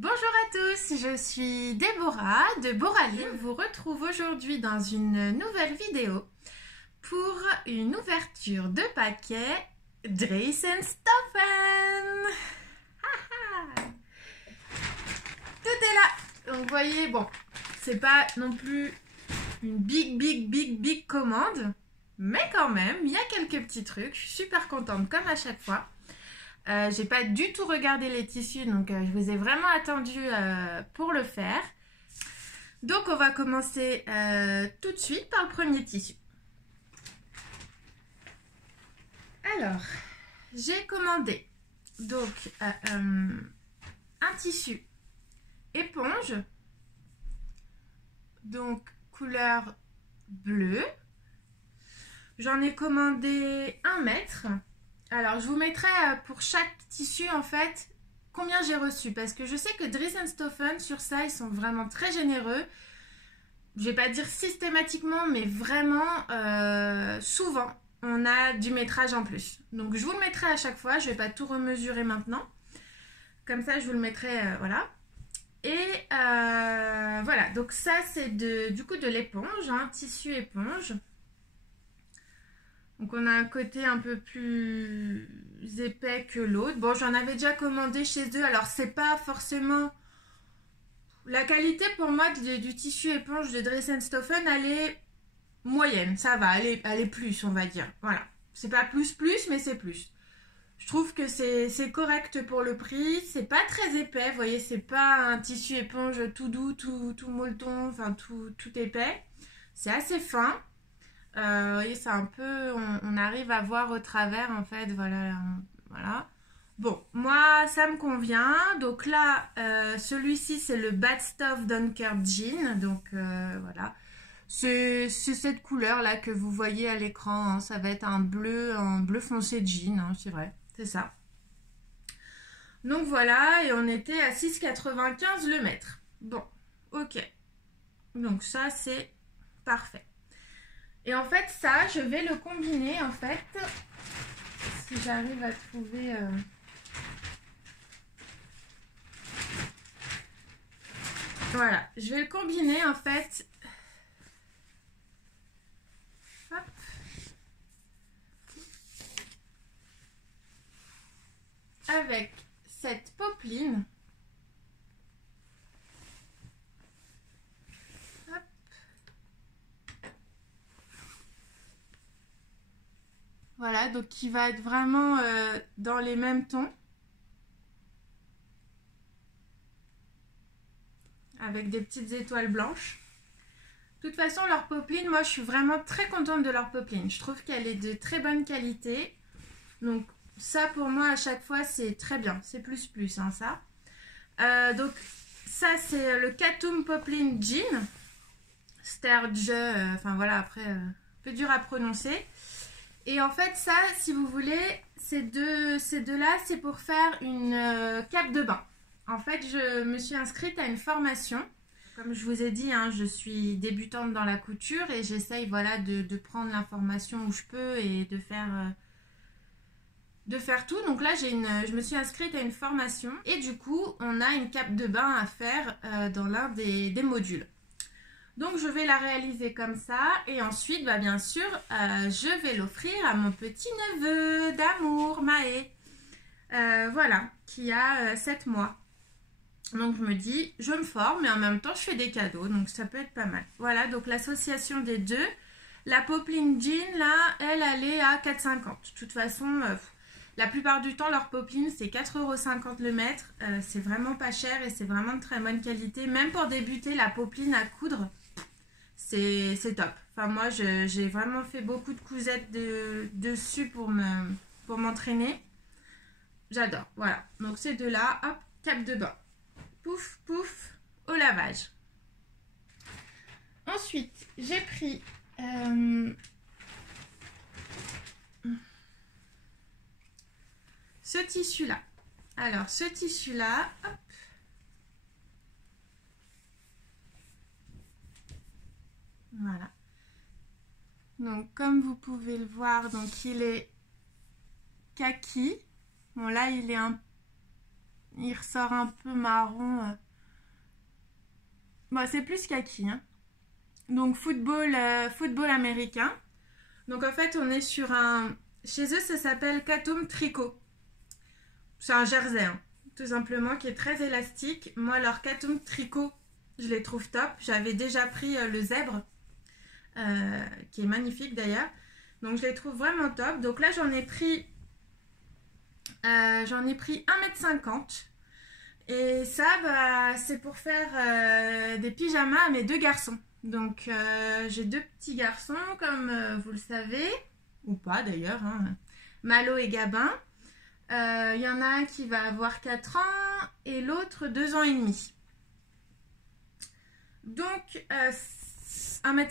Bonjour à tous, je suis Déborah de Boralie. Vous retrouve aujourd'hui dans une nouvelle vidéo pour une ouverture de paquet Dries & Stoffen. Tout est là. Donc vous voyez, bon, c'est pas non plus une big commande, mais quand même, il y a quelques petits trucs. Je suis super contente comme à chaque fois. J'ai pas du tout regardé les tissus, donc je vous ai vraiment attendu pour le faire. Donc on va commencer tout de suite par le premier tissu. Alors, j'ai commandé donc un tissu éponge, donc couleur bleue. J'en ai commandé 1 mètre. Alors, je vous mettrai pour chaque tissu, en fait, combien j'ai reçu. Parce que je sais que Dries & Stoffen, sur ça, ils sont vraiment très généreux. Je vais pas dire systématiquement, mais vraiment, souvent, on a du métrage en plus. Donc, je vous le mettrai à chaque fois. Je vais pas tout remesurer maintenant. Comme ça, je vous le mettrai, voilà. Et voilà, donc ça, c'est du coup de l'éponge, hein, tissu éponge. Donc on a un côté un peu plus épais que l'autre. Bon, j'en avais déjà commandé chez eux. Alors c'est pas forcément... La qualité pour moi du tissu éponge de Dries & Stoffen, elle est moyenne. Ça va, elle est plus, on va dire. Voilà. C'est pas plus, mais c'est plus. Je trouve que c'est correct pour le prix. C'est pas très épais. Vous voyez, c'est pas un tissu éponge tout doux, tout molleton, enfin tout épais. C'est assez fin. Et c'est un peu, on arrive à voir au travers en fait, voilà, voilà. Bon, moi ça me convient. Donc là, celui-ci c'est le Bad Stuff Dunker Jean. Donc voilà, c'est cette couleur là que vous voyez à l'écran, hein. Ça va être un bleu foncé jean, hein, c'est vrai, c'est ça. Donc voilà, et on était à 6,95 le mètre. Bon, ok. Donc ça c'est parfait. Et en fait, ça, je vais le combiner, en fait, si j'arrive à trouver... Voilà, je vais le combiner, en fait. Hop. Avec cette popeline. Voilà, donc qui va être vraiment dans les mêmes tons. Avec des petites étoiles blanches. De toute façon, leur popeline, moi je suis vraiment très contente de leur popeline. Je trouve qu'elle est de très bonne qualité. Donc ça pour moi à chaque fois c'est très bien. C'est plus hein, ça. Donc ça c'est le Katoum Popeline Jean. Sterge, enfin voilà, après un peu dur à prononcer. Et en fait, ça, si vous voulez, ces deux-là, c'est pour faire une cape de bain. En fait, je me suis inscrite à une formation. Comme je vous ai dit, hein, je suis débutante dans la couture et j'essaye voilà, de prendre l'information où je peux et de faire tout. Donc là, je me suis inscrite à une formation et du coup, on a une cape de bain à faire dans l'un des modules. Donc je vais la réaliser comme ça et ensuite bah, bien sûr je vais l'offrir à mon petit neveu d'amour Maë, voilà, qui a 7 mois. Donc je me dis je me forme mais en même temps je fais des cadeaux, donc ça peut être pas mal. Voilà, donc l'association des deux. La popeline jean là, elle est à 4,50. De toute façon la plupart du temps leur popeline c'est 4,50 € le mètre. C'est vraiment pas cher et c'est vraiment de très bonne qualité. Même pour débuter la popeline à coudre, c'est top. Enfin moi j'ai vraiment fait beaucoup de cousettes dessus pour m'entraîner. J'adore. Voilà. Donc ces deux-là, hop, cape de bain. Pouf, pouf, au lavage. Ensuite, j'ai pris ce tissu-là. Alors ce tissu-là, hop. Voilà. Donc comme vous pouvez le voir, donc il est kaki. Bon là il est il ressort un peu marron. Bon, c'est plus kaki, hein. Donc football américain. Donc en fait, on est sur un... Chez eux, ça s'appelle Katoum Tricot. C'est un jersey, hein, tout simplement, qui est très élastique. Moi, leur Katoum Tricot, je les trouve top. J'avais déjà pris le zèbre, qui est magnifique d'ailleurs. Donc je les trouve vraiment top. Donc là, j'en ai pris 1,50 m. Et ça, bah, c'est pour faire des pyjamas à mes 2 garçons. Donc j'ai 2 petits garçons, comme vous le savez, ou pas d'ailleurs, hein, Malo et Gabin. Il y en a un qui va avoir 4 ans et l'autre 2 ans et demi. Donc 1,50 m,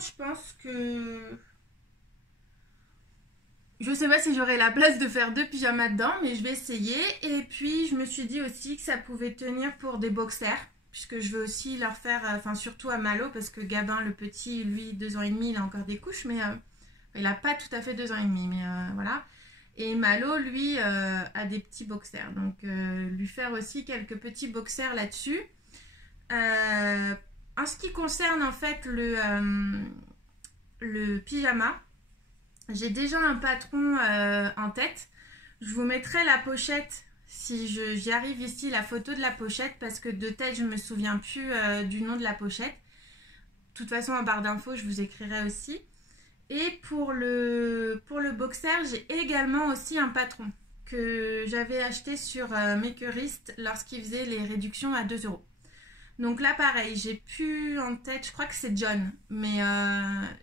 je pense que... Je sais pas si j'aurai la place de faire 2 pyjamas dedans, mais je vais essayer. Et puis je me suis dit aussi que ça pouvait tenir pour des boxers, puisque je veux aussi leur faire, enfin surtout à Malo, parce que Gabin le petit, lui 2 ans et demi, il a encore des couches, mais il n'a pas tout à fait 2 ans et demi, mais voilà. Et Malo, lui, a des petits boxers, donc lui faire aussi quelques petits boxers là-dessus. En ce qui concerne en fait le pyjama, j'ai déjà un patron en tête. Je vous mettrai la pochette, si j'y arrive ici, la photo de la pochette, parce que de tête, je ne me souviens plus du nom de la pochette. De toute façon, en barre d'infos, je vous écrirai aussi. Et pour le boxer, j'ai également aussi un patron que j'avais acheté sur Makerist lorsqu'il faisait les réductions à 2 €. Donc là, pareil, j'ai plus en tête, je crois que c'est John, mais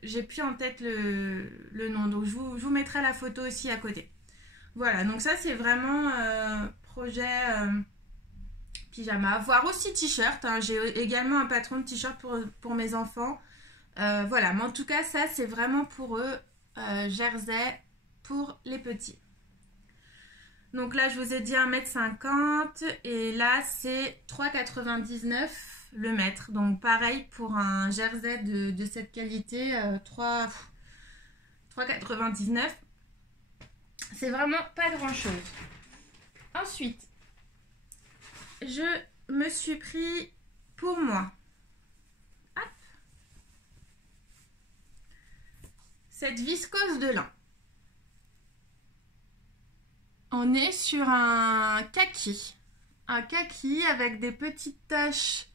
j'ai plus en tête le nom. Donc je vous mettrai la photo aussi à côté. Voilà, donc ça c'est vraiment projet pyjama. Voire aussi t-shirt, hein. J'ai également un patron de t-shirt pour mes enfants. Voilà, mais en tout cas, ça c'est vraiment pour eux, jersey pour les petits. Donc là, je vous ai dit 1,50 m et là, c'est 3,99 € le mètre. Donc pareil, pour un jersey de cette qualité, 3,99 €. C'est vraiment pas grand-chose. Ensuite, je me suis pris pour moi cette viscose de lin. On est sur un kaki avec des petites taches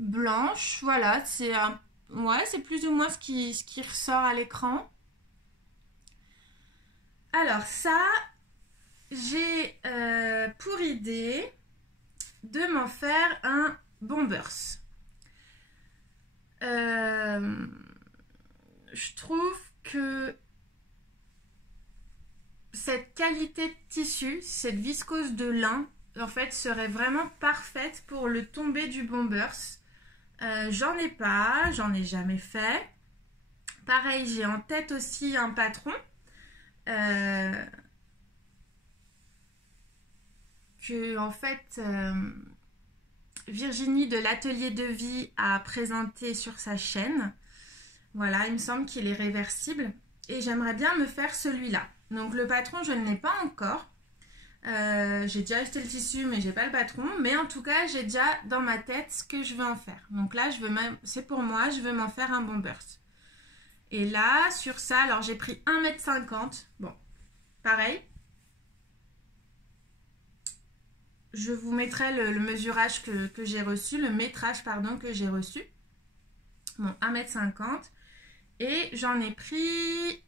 blanches. Voilà, c'est plus ou moins ce qui ressort à l'écran. Alors ça, j'ai pour idée de m'en faire un bombers. Je trouve que cette qualité de tissu, cette viscose de lin, en fait, serait vraiment parfaite pour le tombé du bombers. J'en ai pas, j'en ai jamais fait. Pareil, j'ai en tête aussi un patron que, en fait, Virginie de l'Atelier de Vie a présenté sur sa chaîne. Voilà, il me semble qu'il est réversible et j'aimerais bien me faire celui-là. Donc le patron, je ne l'ai pas encore. J'ai déjà acheté le tissu, mais j'ai pas le patron. Mais en tout cas, j'ai déjà dans ma tête ce que je veux en faire. Donc là, c'est pour moi, je veux m'en faire un bombers. Et là, sur ça, alors j'ai pris 1,50 m. Bon, pareil. Je vous mettrai le mesurage que j'ai reçu, le métrage, pardon, que j'ai reçu. Bon, 1,50 m. Et j'en ai pris...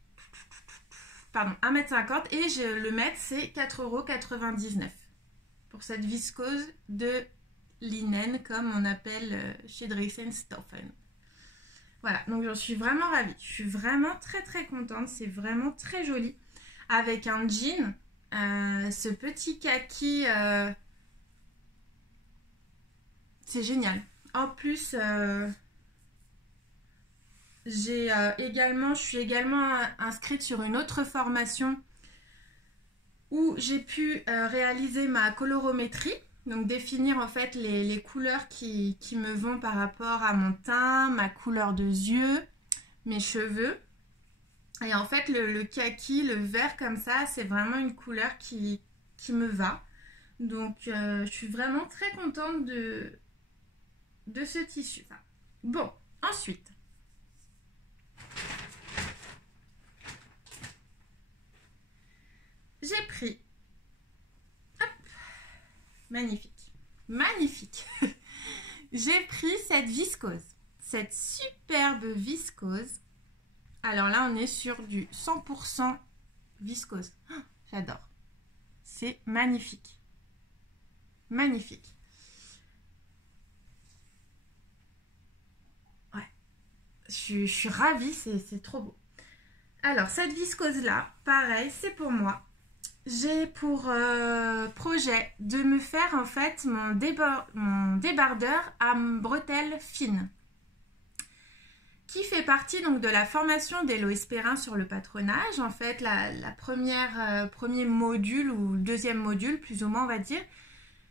Pardon, 1,50 m. Et le mètre, c'est 4,99 € pour cette viscose de linen, comme on appelle chez Dressenstoffen. Voilà, donc j'en suis vraiment ravie. Je suis vraiment très très contente. C'est vraiment très joli. Avec un jean, ce petit kaki, c'est génial. En plus, je suis également inscrite sur une autre formation où j'ai pu réaliser ma colorométrie. Donc définir en fait les couleurs qui me vont par rapport à mon teint, ma couleur de yeux, mes cheveux. Et en fait le kaki, le vert comme ça, c'est vraiment une couleur qui me va. Donc, je suis vraiment très contente de ce tissu. Enfin, bon, ensuite. J'ai pris... Hop, magnifique. Magnifique. J'ai pris cette viscose. Cette superbe viscose. Alors là, on est sur du 100% viscose. Oh, j'adore. C'est magnifique. Magnifique. Ouais. Je suis ravie, c'est trop beau. Alors, cette viscose-là, pareil, c'est pour moi. J'ai pour projet de me faire en fait mon débardeur à bretelles fines, qui fait partie donc de la formation d'Héloïse Perrin sur le patronage. En fait, la premier module ou le deuxième module, plus ou moins on va dire,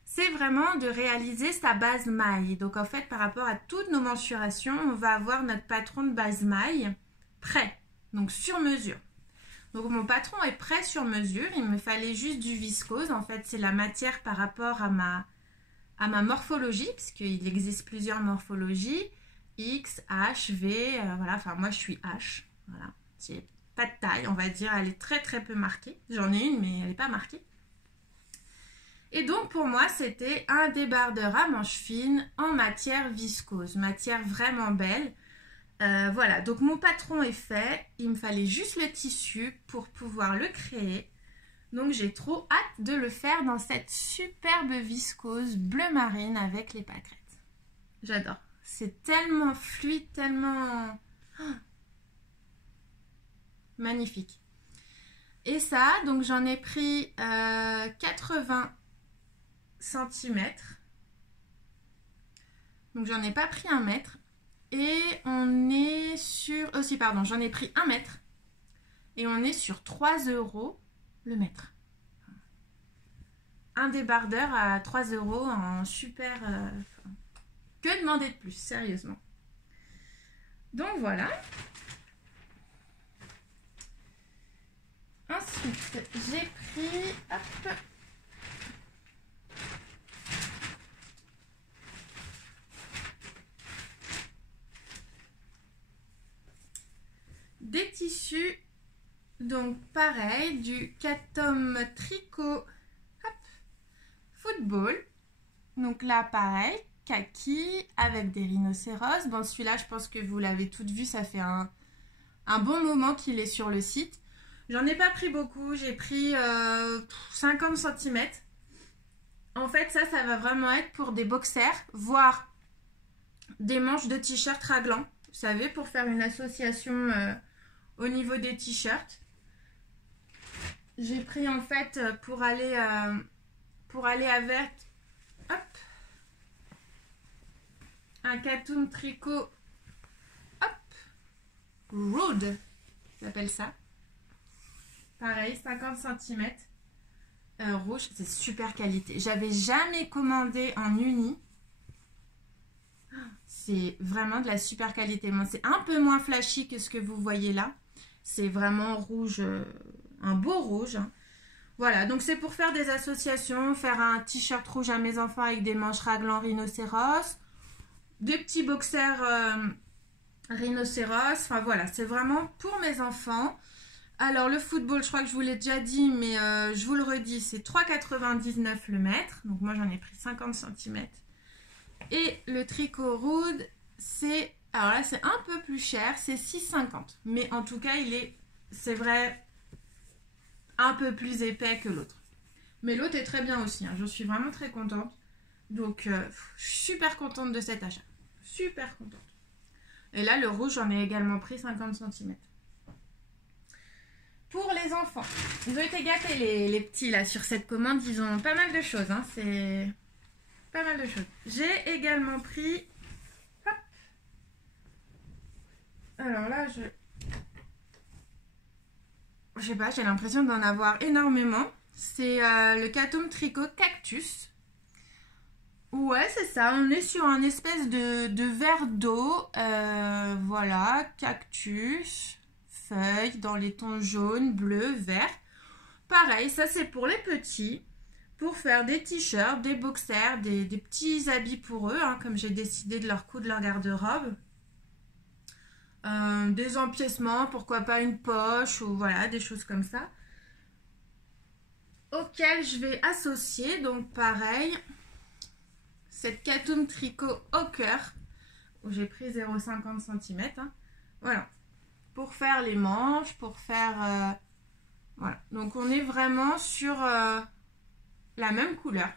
c'est vraiment de réaliser sa base maille. Donc en fait, par rapport à toutes nos mensurations, on va avoir notre patron de base maille prêt, donc sur mesure. Donc mon patron est prêt sur mesure, il me fallait juste du viscose. En fait, c'est la matière par rapport à ma morphologie, parce qu'il existe plusieurs morphologies. X, H, V, voilà, enfin moi je suis H, voilà, j'ai pas de taille, on va dire, elle est très très peu marquée, j'en ai une mais elle n'est pas marquée. Et donc pour moi c'était un débardeur à manches fines en matière viscose, matière vraiment belle. Voilà, donc mon patron est fait, il me fallait juste le tissu pour pouvoir le créer. Donc j'ai trop hâte de le faire dans cette superbe viscose bleu marine avec les pâquerettes. J'adore. C'est tellement fluide, tellement... Oh, magnifique. Et ça, donc j'en ai pris 80 cm. Donc j'en ai pas pris 1 mètre. Et on est sur... Aussi, pardon, j'en ai pris 1 mètre. Et on est sur 3 € le mètre. Un débardeur à 3 € en super... Que demander de plus, sérieusement. Donc voilà. Ensuite, j'ai pris... Hop, des tissus. Donc pareil, du Katom Tricot hop, Football. Donc là, pareil. Kaki avec des rhinocéros. Bon, celui-là, je pense que vous l'avez toutes vu, ça fait un bon moment qu'il est sur le site. J'en ai pas pris beaucoup, j'ai pris 50 cm. En fait, ça va vraiment être pour des boxers, voire des manches de t-shirt raglan. Vous savez, pour faire une association au niveau des t-shirts. J'ai pris en fait pour aller avec... Hop, un Katom Tricot hop, Rude, j'appelle ça. Pareil, 50 cm. Rouge, c'est super qualité. J'avais jamais commandé en uni. C'est vraiment de la super qualité. Bon, c'est un peu moins flashy que ce que vous voyez là. C'est vraiment rouge, un beau rouge. Hein. Voilà, donc c'est pour faire des associations, faire un t-shirt rouge à mes enfants avec des manches raglan rhinocéros. Des petits boxers rhinocéros, enfin voilà, c'est vraiment pour mes enfants. Alors le football, je crois que je vous l'ai déjà dit, mais je vous le redis, c'est 3,99 € le mètre. Donc moi j'en ai pris 50 cm. Et le tricot Rude, c'est... Alors là c'est un peu plus cher, c'est 6,50 €. Mais en tout cas, c'est vrai, un peu plus épais que l'autre. Mais l'autre est très bien aussi, hein. Je suis vraiment très contente. Donc, je suis super contente de cet achat. Super contente. Et là, le rouge, j'en ai également pris 50 cm. Pour les enfants, ils ont été gâtés, les petits, là, sur cette commande. Ils ont pas mal de choses, hein. C'est pas mal de choses. J'ai également pris... Hop. Alors là, je sais pas, j'ai l'impression d'en avoir énormément. C'est le Katom Tricot Cactus. Ouais, c'est ça. On est sur un espèce de verre d'eau. Voilà, cactus, feuilles dans les tons jaune, bleu, vert. Pareil, ça c'est pour les petits. pour faire des t-shirts, des boxers, des petits habits pour eux, hein, comme j'ai décidé de leur coudre leur garde-robe. Des empiècements, pourquoi pas une poche, ou voilà, des choses comme ça. Auquel je vais associer, donc pareil, cette Katoum tricot au cœur, où j'ai pris 0,50 cm. Hein. Voilà, pour faire les manches, pour faire... voilà, donc on est vraiment sur la même couleur.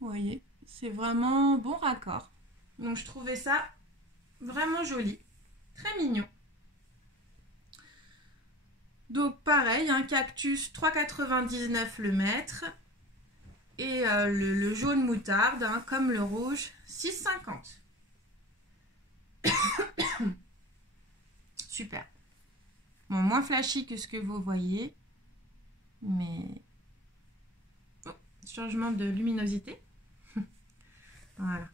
Vous voyez, c'est vraiment bon raccord. Donc je trouvais ça vraiment joli, très mignon. Donc pareil, un cactus 3,99 le mètre. Et le jaune moutarde, hein, comme le rouge, 6,50. Super. Bon, moins flashy que ce que vous voyez. Mais... Oh, changement de luminosité. Voilà.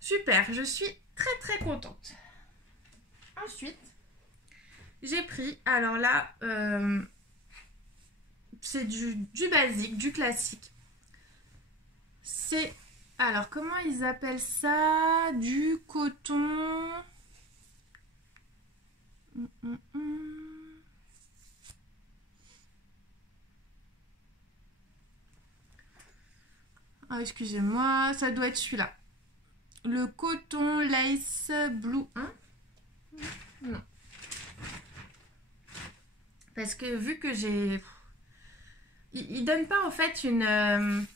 Super, je suis très très contente. Ensuite, j'ai pris, alors là, c'est du basique, du classique. C'est, alors comment ils appellent ça? Du coton... Ah, excusez-moi, ça doit être celui-là. Le coton lace blue 1. Non. Parce que vu que j'ai... Il donne pas en fait une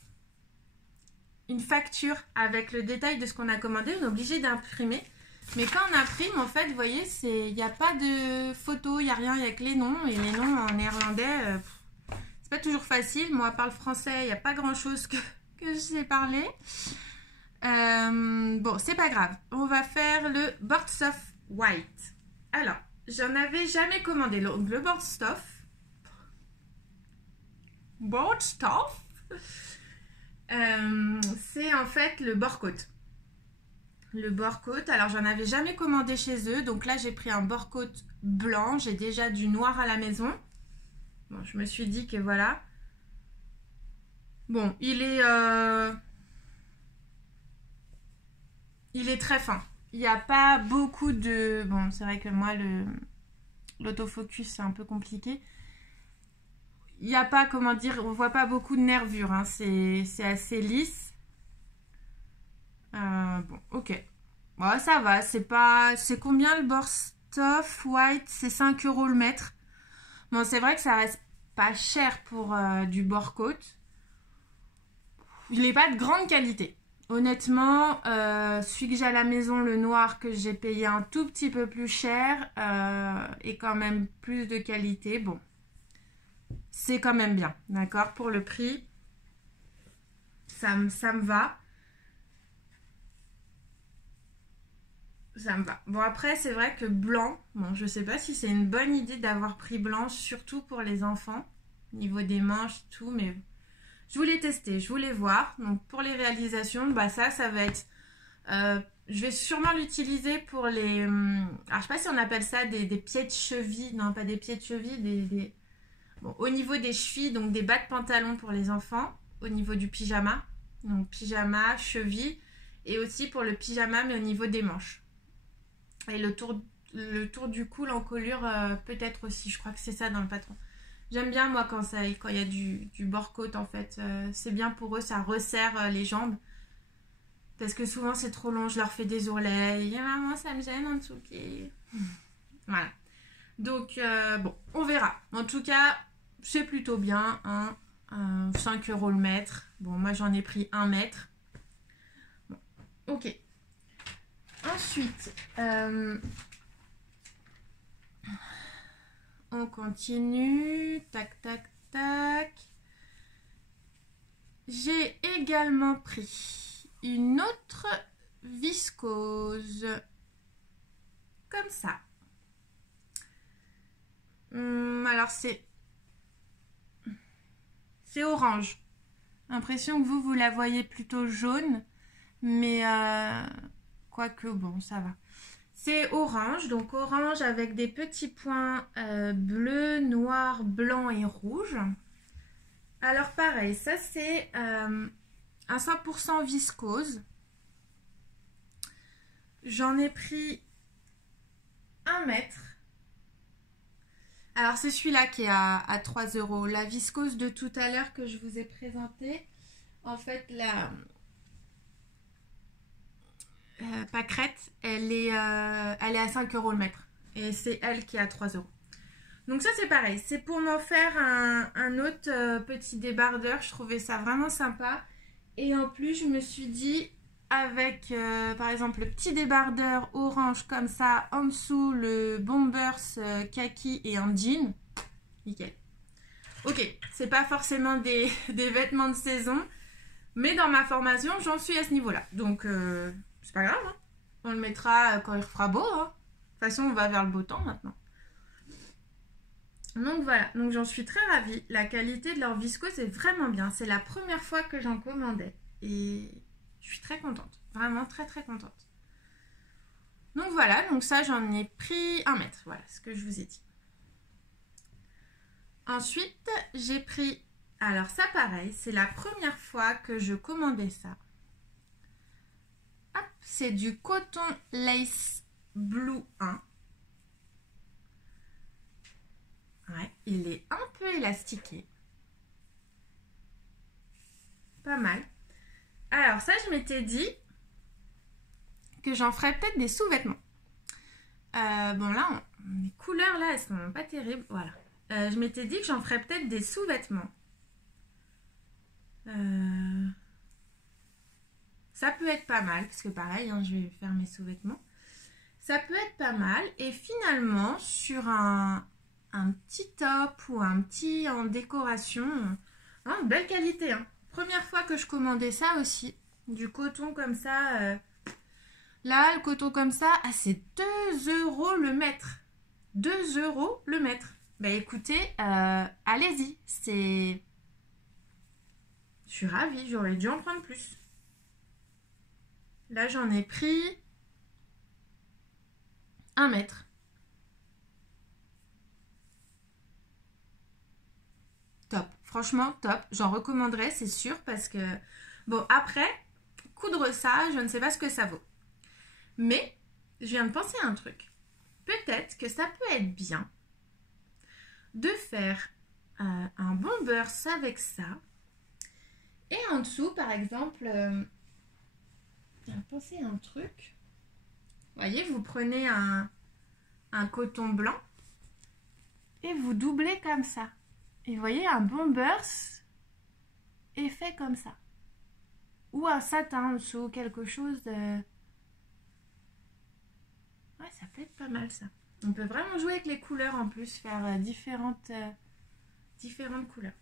facture avec le détail de ce qu'on a commandé. On est obligé d'imprimer. Mais quand on imprime, en fait, vous voyez, il n'y a pas de photo, il n'y a rien, il n'y a que les noms. Et les noms en néerlandais, c'est pas toujours facile. Moi, par le français, il n'y a pas grand-chose que je sais parler. Bon, c'est pas grave. On va faire le Borststoff White. Alors, j'en avais jamais commandé. Donc, le Borststoff, c'est en fait le bord-côte. Le bord-côte, alors j'en avais jamais commandé chez eux. Donc là, j'ai pris un bord-côte blanc. J'ai déjà du noir à la maison. Bon, je me suis dit que voilà. Bon, il est très fin. Il n'y a pas beaucoup de... Bon, c'est vrai que moi, l'autofocus, c'est un peu compliqué. Il n'y a pas, comment dire, on voit pas beaucoup de nervures. Hein. C'est assez lisse. Bon, ok. Bon, ça va. C'est pas... C'est combien le Borststoff White? C'est 5 € le mètre. Bon, c'est vrai que ça reste pas cher pour du bord-côte. Il n'est pas de grande qualité. Honnêtement, celui que j'ai à la maison, le noir, que j'ai payé un tout petit peu plus cher, est quand même plus de qualité. Bon, c'est quand même bien, d'accord? Pour le prix, ça me va. Ça me va. Bon, après, c'est vrai que blanc, bon, je sais pas si c'est une bonne idée d'avoir pris blanc, surtout pour les enfants, au niveau des manches et tout, mais... Je voulais tester, je voulais voir. Donc pour les réalisations, bah ça va être... je vais sûrement l'utiliser pour les... alors je sais pas si on appelle ça des pieds de cheville. Non, pas des pieds de cheville, Bon, au niveau des chevilles, donc des bas de pantalon pour les enfants. Au niveau du pyjama. Donc pyjama, cheville. Et aussi pour le pyjama, mais au niveau des manches. Et le tour du cou, l'encolure, peut-être aussi. Je crois que c'est ça dans le patron. J'aime bien, moi, quand il y a du bord-côte, en fait. C'est bien pour eux, ça resserre les jambes. Parce que souvent, c'est trop long. Je leur fais des ourlets. Maman, ça me gêne en dessous le pied. Voilà. Donc, bon, on verra. En tout cas, c'est plutôt bien. Hein. 5 € le mètre. Bon, moi, j'en ai pris 1 mètre. Bon, ok. Ensuite... on continue. Tac, tac, tac. J'ai également pris une autre viscose. Comme ça. Alors c'est orange. L'impression que vous la voyez plutôt jaune. Mais quoique bon, ça va. C'est orange, donc orange avec des petits points bleu, noir, blanc et rouge. Alors pareil, ça c'est un 100% viscose. J'en ai pris 1 mètre. Alors c'est celui-là qui est à 3 €. La viscose de tout à l'heure que je vous ai présentée, en fait la pâquerette, elle est à 5 € le mètre. Et c'est elle qui est à 3 €. Donc ça c'est pareil, c'est pour m'en faire un autre petit débardeur. Je trouvais ça vraiment sympa. Et en plus je me suis dit, avec par exemple le petit débardeur orange comme ça, en dessous le bombers kaki et un jean, nickel. Ok, c'est pas forcément des vêtements de saison, mais dans ma formation j'en suis à ce niveau là, donc c'est pas grave, hein. On le mettra quand il fera beau, hein. De toute façon on va vers le beau temps maintenant. Donc voilà, donc j'en suis très ravie. La qualité de leur viscose est vraiment bien, c'est la première fois que j'en commandais et je suis très contente, vraiment très très contente. Donc voilà, donc ça j'en ai pris 1 mètre, voilà ce que je vous ai dit. Ensuite j'ai pris, alors ça pareil, c'est la première fois que je commandais ça. Hop, c'est du coton lace blue 1. Ouais, il est un peu élastiqué. Pas mal. Alors ça, je m'étais dit que j'en ferais peut-être des sous-vêtements. Bon là, les couleurs là, elles sont pas terribles. Voilà. Je m'étais dit que j'en ferais peut-être des sous-vêtements. Ça peut être pas mal, parce que pareil, hein, je vais faire mes sous-vêtements. Ça peut être pas mal. Et finalement, sur un petit top ou un petit en décoration, hein, belle qualité, hein. Première fois que je commandais ça aussi, du coton comme ça. Là, le coton comme ça, ah, c'est 2 € le mètre. 2 € le mètre. Bah écoutez, allez-y, c'est... Je suis ravie, j'aurais dû en prendre plus. Là, j'en ai pris 1 mètre. Top, franchement top, j'en recommanderais, c'est sûr, parce que bon, après coudre ça, je ne sais pas ce que ça vaut, mais je viens de penser à un truc. Peut-être que ça peut être bien de faire un bombers avec ça, et en dessous par exemple, j'ai pensé à un truc. Vous voyez, vous prenez un coton blanc et vous doublez comme ça. Et vous voyez, un bombers est fait comme ça. Ou un satin en dessous, quelque chose de... Ouais, ça peut être pas mal ça. On peut vraiment jouer avec les couleurs en plus, faire différentes couleurs.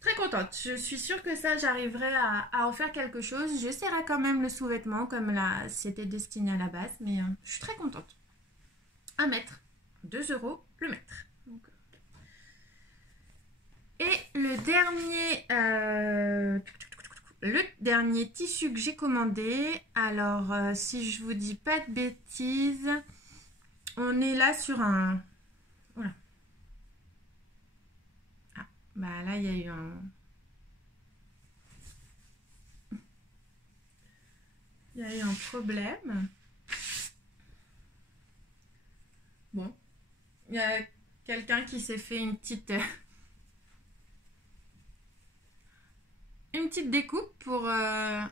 Très contente. Je suis sûre que ça, j'arriverai à en faire quelque chose. J'essaierai quand même le sous-vêtement comme là, c'était destiné à la base. Mais je suis très contente. 1 mètre. 2 € le mètre. Donc, et le dernier tissu que j'ai commandé, alors si je vous dis pas de bêtises, on est là sur un... Voilà. Ah, bah là il y a eu un... Il y a eu un problème. Bon, il y a quelqu'un qui s'est fait une petite découpe pour un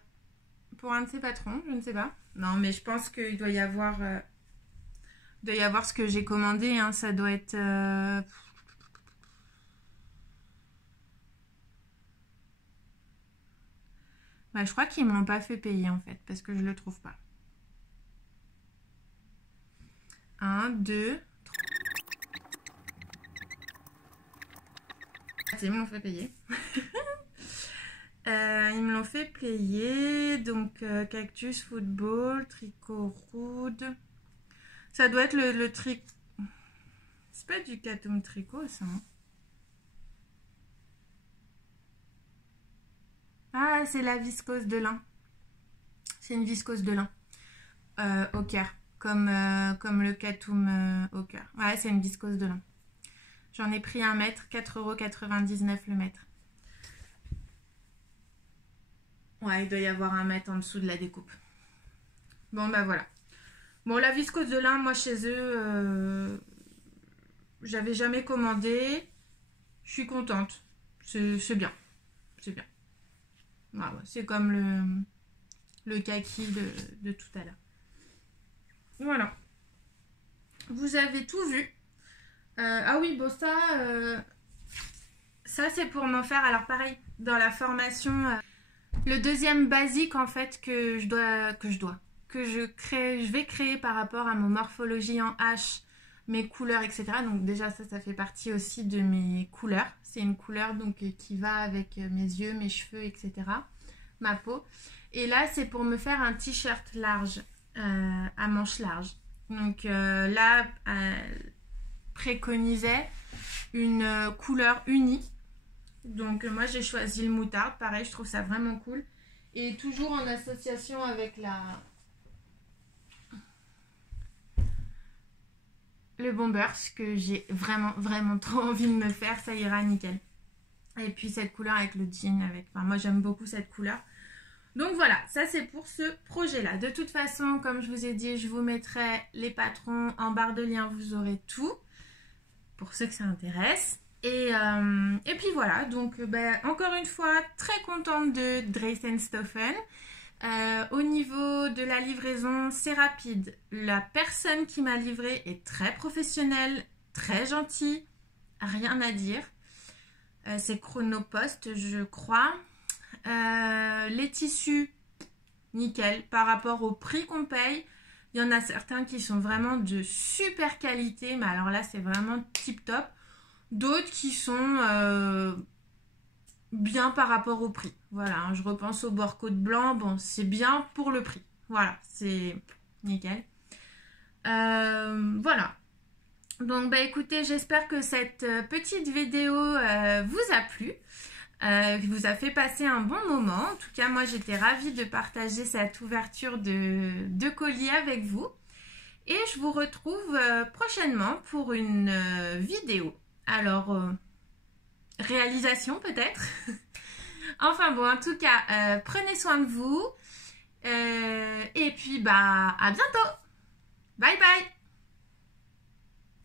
de ses patrons, je ne sais pas. Non, mais je pense qu'il doit y avoir ce que j'ai commandé, hein. Ça doit être bah, je crois qu'ils ne me l'ont pas fait payer en fait, parce que je le trouve pas. 1, 2, 3. Ils me l'ont fait payer. Ils me l'ont fait payer. Donc cactus, football, tricot rude. Ça doit être le tricot. C'est pas du Katum tricot ça, hein. Ah, c'est la viscose de lin. C'est une viscose de lin. Au Caire. comme le Katoum au cœur. Ouais, c'est une viscose de lin. J'en ai pris 1 mètre, 4,99 € le mètre. Ouais, il doit y avoir 1 mètre en dessous de la découpe. Bon, bah voilà. Bon, la viscose de lin, moi chez eux, j'avais jamais commandé. Je suis contente. C'est bien. C'est bien. Ah ouais, c'est comme le kaki de tout à l'heure. Voilà. Vous avez tout vu. Ah oui, bon ça c'est pour m'en faire. Alors pareil, dans la formation, le deuxième basique en fait que je vais créer par rapport à mon morphologie en H, mes couleurs, etc. Donc déjà ça fait partie aussi de mes couleurs. C'est une couleur donc qui va avec mes yeux, mes cheveux, etc. Ma peau. Et là c'est pour me faire un t-shirt large, à manches larges. Donc là, préconisait une couleur unie. Donc moi j'ai choisi le moutarde. Pareil, je trouve ça vraiment cool. Et toujours en association avec le Bombers, que j'ai vraiment trop envie de me faire. Ça ira nickel. Et puis cette couleur avec le jean. Enfin, moi j'aime beaucoup cette couleur. Donc voilà, ça c'est pour ce projet-là. De toute façon, comme je vous ai dit, je vous mettrai les patrons en barre de lien. Vous aurez tout pour ceux que ça intéresse. Et puis voilà, donc encore une fois, très contente de Dressenstoffen. Au niveau de la livraison, c'est rapide. La personne qui m'a livré est très professionnelle, très gentille, rien à dire. C'est Chronopost, je crois. Les tissus, nickel. Par rapport au prix qu'on paye, il y en a certains qui sont vraiment de super qualité, mais alors là c'est vraiment tip top. D'autres qui sont bien par rapport au prix. Voilà, hein, je repense au bord-côte blanc, bon c'est bien pour le prix. Voilà, c'est nickel. Voilà. Donc écoutez, j'espère que cette petite vidéo vous a plu. Vous a fait passer un bon moment. En tout cas, moi j'étais ravie de partager cette ouverture de colis avec vous. Et je vous retrouve prochainement pour une vidéo. Alors, réalisation peut-être. Enfin bon, en tout cas, prenez soin de vous. Et puis, à bientôt. Bye bye.